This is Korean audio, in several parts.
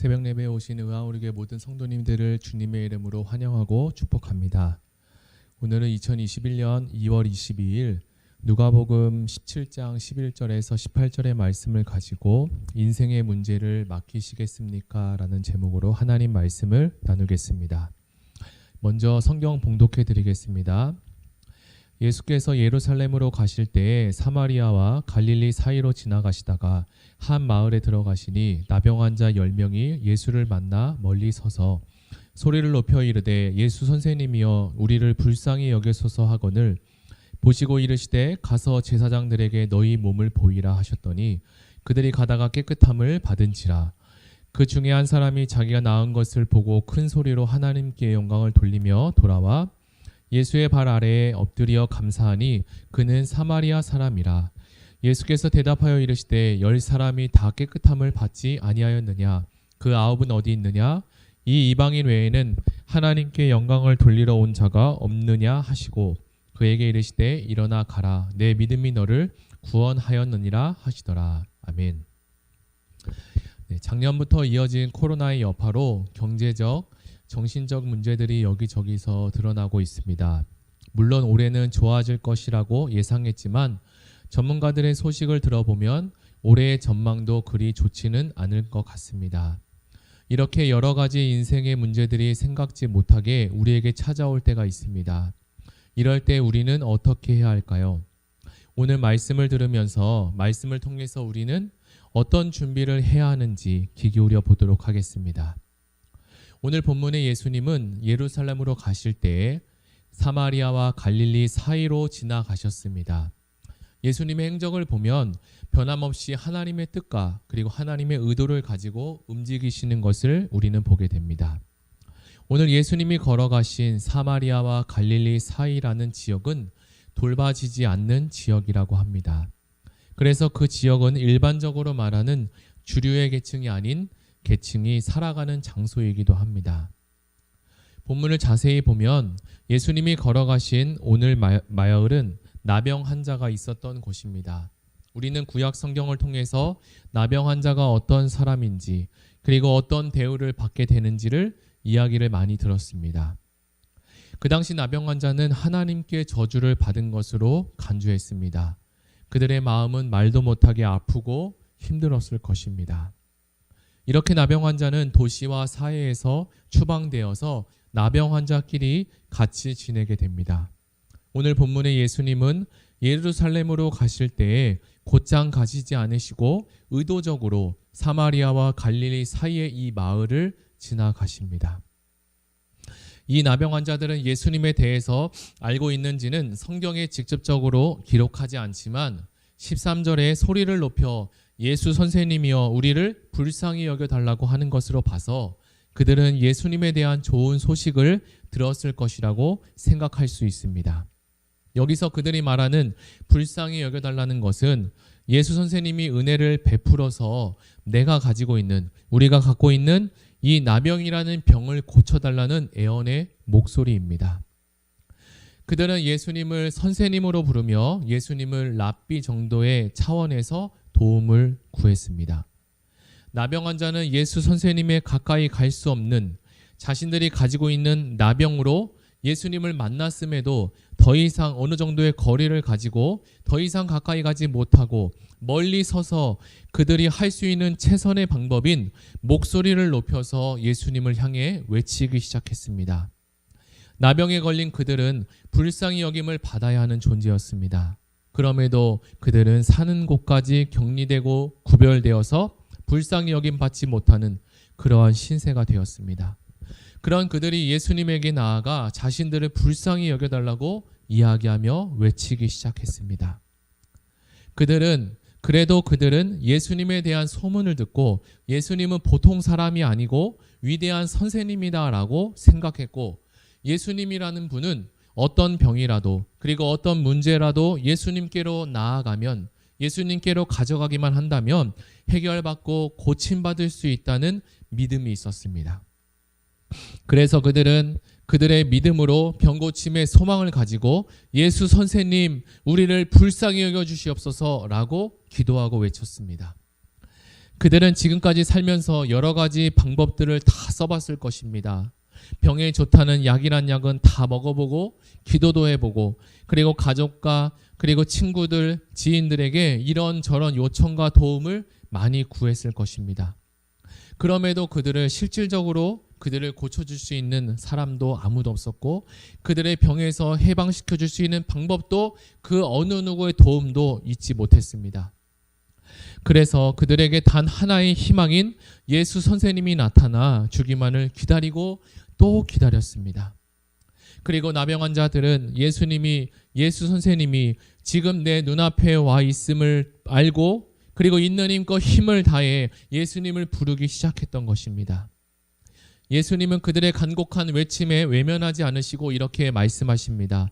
새벽 예배에 오신 의왕우리교회 모든 성도님들을 주님의 이름으로 환영하고 축복합니다. 오늘은 2021년 2월 22일 누가복음 17장 11절에서 18절의 말씀을 가지고 인생의 문제를 맡기시겠습니까? 라는 제목으로 하나님 말씀을 나누겠습니다. 먼저 성경 봉독해 드리겠습니다. 예수께서 예루살렘으로 가실 때에 사마리아와 갈릴리 사이로 지나가시다가 한 마을에 들어가시니 나병 환자 10명이 예수를 만나 멀리 서서 소리를 높여 이르되 예수 선생님이여 우리를 불쌍히 여기소서 하거늘 보시고 이르시되 가서 제사장들에게 너희 몸을 보이라 하셨더니 그들이 가다가 깨끗함을 받은지라. 그 중에 한 사람이 자기가 나은 것을 보고 큰 소리로 하나님께 영광을 돌리며 돌아와 예수의 발 아래에 엎드려 감사하니 그는 사마리아 사람이라. 예수께서 대답하여 이르시되 10사람이 다 깨끗함을 받지 아니하였느냐? 그 9은 어디 있느냐? 이 이방인 외에는 하나님께 영광을 돌리러 온 자가 없느냐 하시고 그에게 이르시되 일어나 가라. 내 믿음이 너를 구원하였느니라 하시더라. 아멘. 작년부터 이어진 코로나의 여파로 경제적, 정신적 문제들이 여기저기서 드러나고 있습니다. 물론 올해는 좋아질 것이라고 예상했지만 전문가들의 소식을 들어보면 올해의 전망도 그리 좋지는 않을 것 같습니다. 이렇게 여러 가지 인생의 문제들이 생각지 못하게 우리에게 찾아올 때가 있습니다. 이럴 때 우리는 어떻게 해야 할까요? 오늘 말씀을 들으면서 말씀을 통해서 우리는 어떤 준비를 해야 하는지 귀 기울여 보도록 하겠습니다. 오늘 본문의 예수님은 예루살렘으로 가실 때에 사마리아와 갈릴리 사이로 지나가셨습니다. 예수님의 행적을 보면 변함없이 하나님의 뜻과 그리고 하나님의 의도를 가지고 움직이시는 것을 우리는 보게 됩니다. 오늘 예수님이 걸어가신 사마리아와 갈릴리 사이라는 지역은 돌봐지지 않는 지역이라고 합니다. 그래서 그 지역은 일반적으로 말하는 주류의 계층이 아닌 계층이 살아가는 장소이기도 합니다. 본문을 자세히 보면 예수님이 걸어가신 오늘 마을은 나병 환자가 있었던 곳입니다. 우리는 구약 성경을 통해서 나병 환자가 어떤 사람인지 그리고 어떤 대우를 받게 되는지를 이야기를 많이 들었습니다. 그 당시 나병 환자는 하나님께 저주를 받은 것으로 간주했습니다. 그들의 마음은 말도 못하게 아프고 힘들었을 것입니다. 이렇게 나병 환자는 도시와 사회에서 추방되어서 나병 환자끼리 같이 지내게 됩니다. 오늘 본문의 예수님은 예루살렘으로 가실 때에 곧장 가시지 않으시고 의도적으로 사마리아와 갈릴리 사이의 이 마을을 지나가십니다. 이 나병 환자들은 예수님에 대해서 알고 있는지는 성경에 직접적으로 기록하지 않지만 13절에 소리를 높여 예수 선생님이여 우리를 불쌍히 여겨달라고 하는 것으로 봐서 그들은 예수님에 대한 좋은 소식을 들었을 것이라고 생각할 수 있습니다. 여기서 그들이 말하는 불쌍히 여겨달라는 것은 예수 선생님이 은혜를 베풀어서 내가 가지고 있는, 우리가 갖고 있는 이 나병이라는 병을 고쳐달라는 애원의 목소리입니다. 그들은 예수님을 선생님으로 부르며 예수님을 랍비 정도의 차원에서 도움을 구했습니다. 나병 환자는 예수 선생님에 가까이 갈 수 없는 자신들이 가지고 있는 나병으로 예수님을 만났음에도 더 이상 어느 정도의 거리를 가지고 더 이상 가까이 가지 못하고 멀리 서서 그들이 할 수 있는 최선의 방법인 목소리를 높여서 예수님을 향해 외치기 시작했습니다. 나병에 걸린 그들은 불쌍히 여김을 받아야 하는 존재였습니다. 그럼에도 그들은 사는 곳까지 격리되고 구별되어서 불쌍히 여김 받지 못하는 그러한 신세가 되었습니다. 그런 그들이 예수님에게 나아가 자신들을 불쌍히 여겨달라고 이야기하며 외치기 시작했습니다. 그래도 그들은 예수님에 대한 소문을 듣고 예수님은 보통 사람이 아니고 위대한 선생님이다라고 생각했고 예수님이라는 분은 어떤 병이라도 그리고 어떤 문제라도 예수님께로 나아가면 예수님께로 가져가기만 한다면 해결받고 고침받을 수 있다는 믿음이 있었습니다. 그래서 그들은 그들의 믿음으로 병고침의 소망을 가지고 예수 선생님 우리를 불쌍히 여겨주시옵소서라고 기도하고 외쳤습니다. 그들은 지금까지 살면서 여러 가지 방법들을 다 써봤을 것입니다. 병에 좋다는 약이란 약은 다 먹어보고 기도도 해보고 그리고 가족과 그리고 친구들, 지인들에게 이런저런 요청과 도움을 많이 구했을 것입니다. 그럼에도 그들을 실질적으로 그들을 고쳐줄 수 있는 사람도 아무도 없었고 그들의 병에서 해방시켜줄 수 있는 방법도 그 어느 누구의 도움도 잊지 못했습니다. 그래서 그들에게 단 하나의 희망인 예수 선생님이 나타나 주기만을 기다리고 또 기다렸습니다. 그리고 나병 환자들은 예수 선생님이 지금 내 눈앞에 와 있음을 알고 그리고 있는 힘껏 힘을 다해 예수님을 부르기 시작했던 것입니다. 예수님은 그들의 간곡한 외침에 외면하지 않으시고 이렇게 말씀하십니다.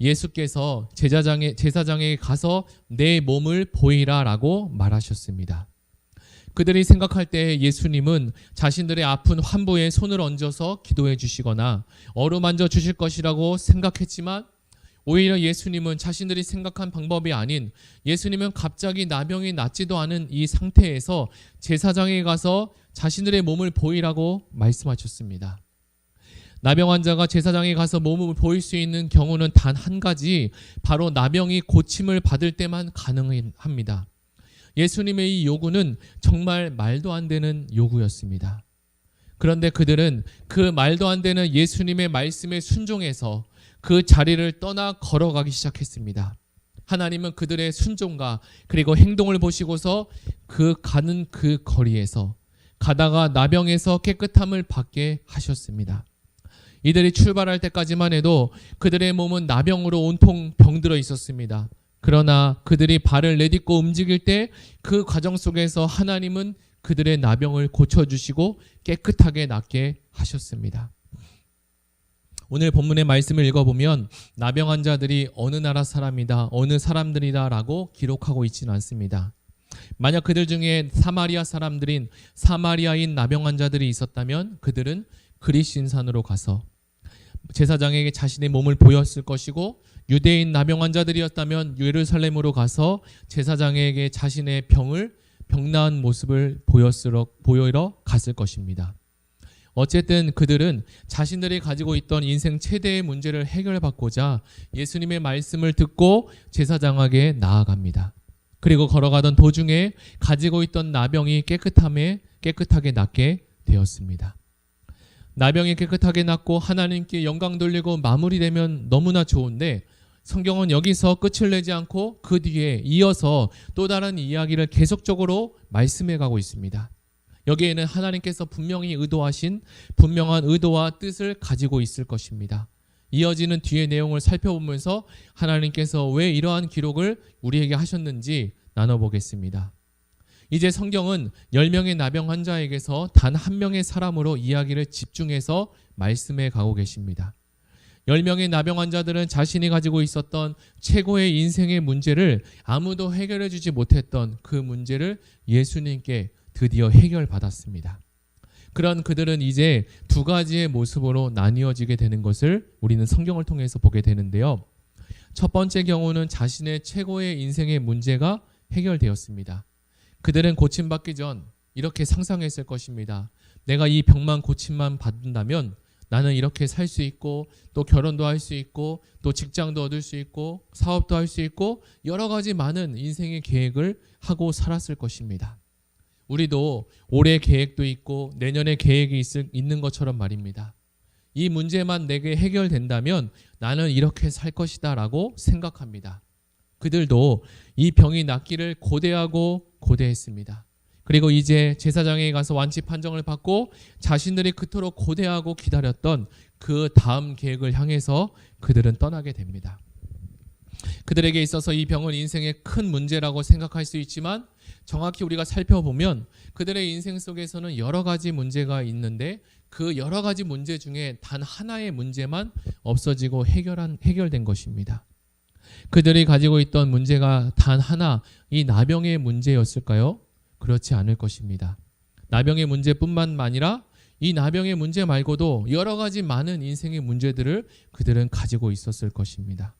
예수께서 제사장에게 가서 내 몸을 보이라 라고 말하셨습니다. 그들이 생각할 때 예수님은 자신들의 아픈 환부에 손을 얹어서 기도해 주시거나 어루만져 주실 것이라고 생각했지만 오히려 예수님은 자신들이 생각한 방법이 아닌 예수님은 갑자기 나병이 낫지도 않은 이 상태에서 제사장에 가서 자신들의 몸을 보이라고 말씀하셨습니다. 나병 환자가 제사장에 가서 몸을 보일 수 있는 경우는 단 한 가지, 바로 나병이 고침을 받을 때만 가능합니다. 예수님의 이 요구는 정말 말도 안 되는 요구였습니다. 그런데 그들은 그 말도 안 되는 예수님의 말씀에 순종해서 그 자리를 떠나 걸어가기 시작했습니다. 하나님은 그들의 순종과 그리고 행동을 보시고서 가는 그 거리에서 가다가 나병에서 깨끗함을 받게 하셨습니다. 이들이 출발할 때까지만 해도 그들의 몸은 나병으로 온통 병들어 있었습니다. 그러나 그들이 발을 내딛고 움직일 때 그 과정 속에서 하나님은 그들의 나병을 고쳐주시고 깨끗하게 낫게 하셨습니다. 오늘 본문의 말씀을 읽어보면 나병 환자들이 어느 나라 사람이다, 어느 사람들이다 라고 기록하고 있지는 않습니다. 만약 그들 중에 사마리아 사람들인 사마리아인 나병 환자들이 있었다면 그들은 그리스인산으로 가서 제사장에게 자신의 몸을 보였을 것이고 유대인 나병 환자들이었다면 예루살렘으로 가서 제사장에게 자신의 병 나은 모습을 보이러 갔을 것입니다. 어쨌든 그들은 자신들이 가지고 있던 인생 최대의 문제를 해결받고자 예수님의 말씀을 듣고 제사장에게 나아갑니다. 그리고 걸어가던 도중에 가지고 있던 나병이 깨끗하게 낫게 되었습니다. 나병이 깨끗하게 낫고 하나님께 영광 돌리고 마무리되면 너무나 좋은데 성경은 여기서 끝을 내지 않고 그 뒤에 이어서 또 다른 이야기를 계속적으로 말씀해 가고 있습니다. 여기에는 하나님께서 분명히 의도하신 분명한 의도와 뜻을 가지고 있을 것입니다. 이어지는 뒤의 내용을 살펴보면서 하나님께서 왜 이러한 기록을 우리에게 하셨는지 나눠보겠습니다. 이제 성경은 10명의 나병 환자에게서 단 한 명의 사람으로 이야기를 집중해서 말씀해 가고 계십니다. 10명의 나병 환자들은 자신이 가지고 있었던 최고의 인생의 문제를 아무도 해결해 주지 못했던 그 문제를 예수님께 드디어 해결받았습니다. 그런 그들은 이제 두 가지의 모습으로 나뉘어지게 되는 것을 우리는 성경을 통해서 보게 되는데요. 첫 번째 경우는 자신의 최고의 인생의 문제가 해결되었습니다. 그들은 고침받기 전 이렇게 상상했을 것입니다. 내가 이 병만 고침만 받는다면 나는 이렇게 살 수 있고 또 결혼도 할 수 있고 또 직장도 얻을 수 있고 사업도 할 수 있고 여러 가지 많은 인생의 계획을 하고 살았을 것입니다. 우리도 올해 계획도 있고 내년에 계획이 있는 것처럼 말입니다. 이 문제만 내게 해결된다면 나는 이렇게 살 것이다 라고 생각합니다. 그들도 이 병이 낫기를 고대했습니다. 그리고 이제 제사장에 가서 완치 판정을 받고 자신들이 그토록 고대하고 기다렸던 그 다음 계획을 향해서 그들은 떠나게 됩니다. 그들에게 있어서 이 병은 인생의 큰 문제라고 생각할 수 있지만 정확히 우리가 살펴보면 그들의 인생 속에서는 여러 가지 문제가 있는데 그 여러 가지 문제 중에 단 하나의 문제만 없어지고 해결된 것입니다. 그들이 가지고 있던 문제가 단 하나, 이 나병의 문제였을까요? 그렇지 않을 것입니다. 나병의 문제뿐만 아니라 이 나병의 문제 말고도 여러 가지 많은 인생의 문제들을 그들은 가지고 있었을 것입니다.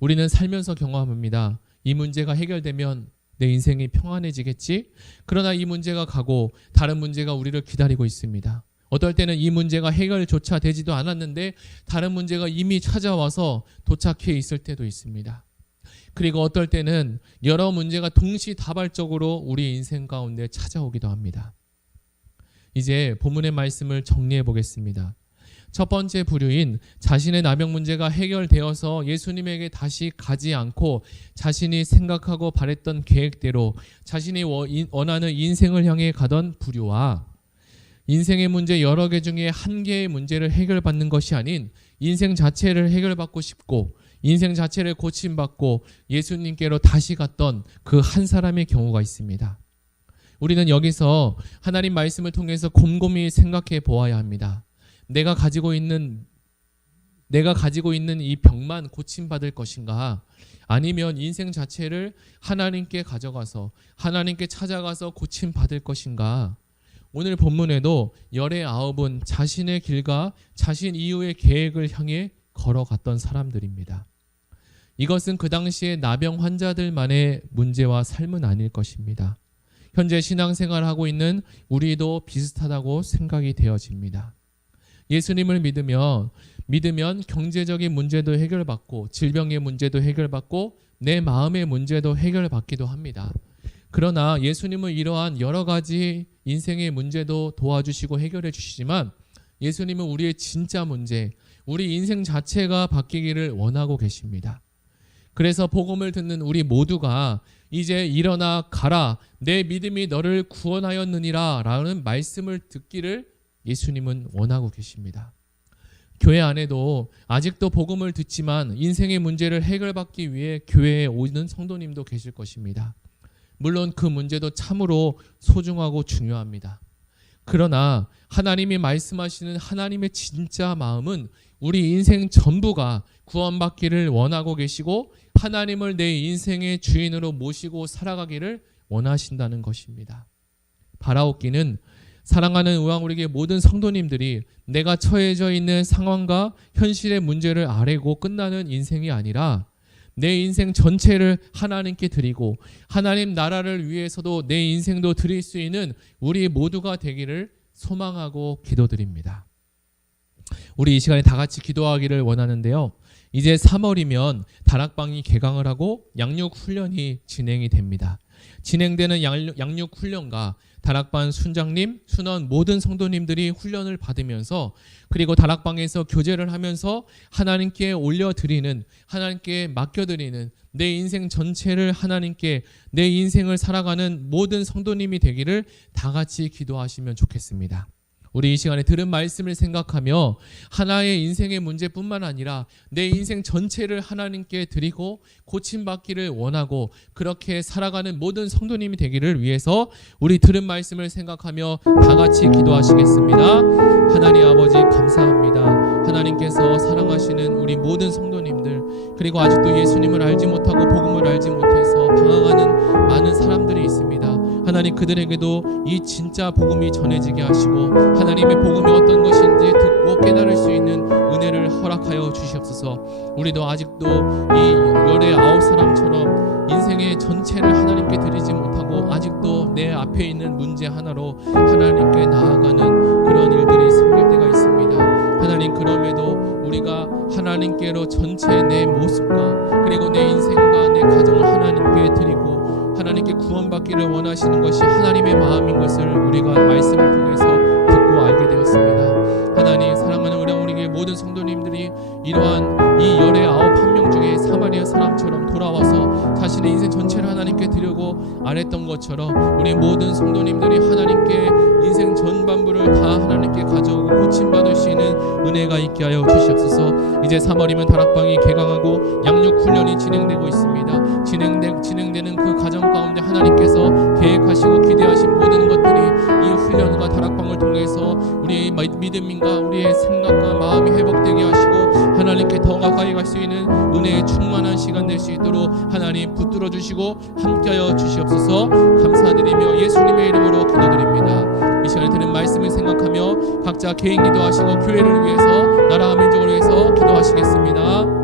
우리는 살면서 경험합니다. 이 문제가 해결되면 내 인생이 평안해지겠지? 그러나 이 문제가 가고 다른 문제가 우리를 기다리고 있습니다. 어떨 때는 이 문제가 해결조차 되지도 않았는데 다른 문제가 이미 찾아와서 도착해 있을 때도 있습니다. 그리고 어떨 때는 여러 문제가 동시다발적으로 우리 인생 가운데 찾아오기도 합니다. 이제 본문의 말씀을 정리해 보겠습니다. 첫 번째 부류인 자신의 나병 문제가 해결되어서 예수님에게 다시 가지 않고 자신이 생각하고 바랬던 계획대로 자신이 원하는 인생을 향해 가던 부류와 인생의 문제 여러 개 중에 한 개의 문제를 해결받는 것이 아닌 인생 자체를 해결받고 싶고 인생 자체를 고침받고 예수님께로 다시 갔던 그 한 사람의 경우가 있습니다. 우리는 여기서 하나님 말씀을 통해서 곰곰이 생각해 보아야 합니다. 내가 가지고 있는 이 병만 고침받을 것인가? 아니면 인생 자체를 하나님께 가져가서 하나님께 찾아가서 고침받을 것인가? 오늘 본문에도 열의 아홉은 자신의 길과 자신 이후의 계획을 향해 걸어갔던 사람들입니다. 이것은 그 당시에 나병 환자들만의 문제와 삶은 아닐 것입니다. 현재 신앙생활하고 있는 우리도 비슷하다고 생각이 되어집니다. 예수님을 믿으면 경제적인 문제도 해결받고 질병의 문제도 해결받고 내 마음의 문제도 해결받기도 합니다. 그러나 예수님은 이러한 여러 가지 인생의 문제도 도와주시고 해결해 주시지만 예수님은 우리의 진짜 문제, 우리 인생 자체가 바뀌기를 원하고 계십니다. 그래서 복음을 듣는 우리 모두가 이제 일어나 가라, 내 믿음이 너를 구원하였느니라 라는 말씀을 듣기를 예수님은 원하고 계십니다. 교회 안에도 아직도 복음을 듣지만 인생의 문제를 해결받기 위해 교회에 오는 성도님도 계실 것입니다. 물론 그 문제도 참으로 소중하고 중요합니다. 그러나 하나님이 말씀하시는 하나님의 진짜 마음은 우리 인생 전부가 구원받기를 원하고 계시고 하나님을 내 인생의 주인으로 모시고 살아가기를 원하신다는 것입니다. 바라옵기는 사랑하는 우리 모든 성도님들이 내가 처해져 있는 상황과 현실의 문제를 아뢰고 끝나는 인생이 아니라 내 인생 전체를 하나님께 드리고 하나님 나라를 위해서도 내 인생도 드릴 수 있는 우리 모두가 되기를 소망하고 기도드립니다. 우리 이 시간에 다 같이 기도하기를 원하는데요. 이제 3월이면 다락방이 개강을 하고 양육훈련이 진행이 됩니다. 진행되는 양육훈련과 다락방 순장님, 순원 모든 성도님들이 훈련을 받으면서 그리고 다락방에서 교제를 하면서 하나님께 올려드리는, 하나님께 맡겨드리는 내 인생 전체를 하나님께 내 인생을 살아가는 모든 성도님이 되기를 다 같이 기도하시면 좋겠습니다. 우리 이 시간에 들은 말씀을 생각하며 하나의 인생의 문제뿐만 아니라 내 인생 전체를 하나님께 드리고 고침받기를 원하고 그렇게 살아가는 모든 성도님이 되기를 위해서 우리 들은 말씀을 생각하며 다 같이 기도하시겠습니다. 하나님 아버지 감사합니다. 하나님께서 사랑하시는 우리 모든 성도님들 그리고 아직도 예수님을 알지 못하고 복음을 알지 못해서 방황하는 많은 사람들이 있습니다. 하나님 그들에게도 이 진짜 복음이 전해지게 하시고 하나님의 복음이 어떤 것인지 듣고 깨달을 수 있는 은혜를 허락하여 주시옵소서. 우리도 아직도 이 열의 9사람처럼 인생의 전체를 하나님께 드리지 못하고 아직도 내 앞에 있는 문제 하나로 하나님께 나아가는 그런 일들이 생길 때가 있습니다. 하나님 그럼에도 우리가 하나님께로 전체 내 모습과 그리고 내 인생과 내 가정을 하나님께 드리고 하나님께 구원받기를 원하시는 것이 하나님의 마음인 것을 우리가 말씀을 통해서 듣고 알게 되었습니다. 하나님 사랑하는 우리의 모든 성도님들이 이러한 이 열의 9명 중에 사마리아 사람처럼 돌아와서 자신의 인생 전체를 하나님께 드리고 아랬던 것처럼 우리 모든 성도님들이 하나님께 인생 전반부를 다 하나님께 가져오고 고침받을 수 있는 은혜가 있게 하여 주시옵소서. 이제 3월이면 다락방이 개강하고 양육훈련이 진행되고 있습니다. 진행되는 그 과정 가운데 하나님께서 계획하시고 기대하신 모든 것들이 이 훈련과 다락방을 통해서 우리의 믿음과 우리의 생각과 마음이 회복되게 하시고 하나님께 더 가까이 갈 수 있는 은혜의 충만한 시간 될 수 있도록 하나님 붙들어 주시고 함께하여 주시옵소서. 감사드리며 예수님의 이름으로 기도드립니다. 이 시간에 드는 말씀을 생각하며 각자 개인 기도하시고 교회를 위해서 나라와 민족을 위해서 기도하시겠습니다.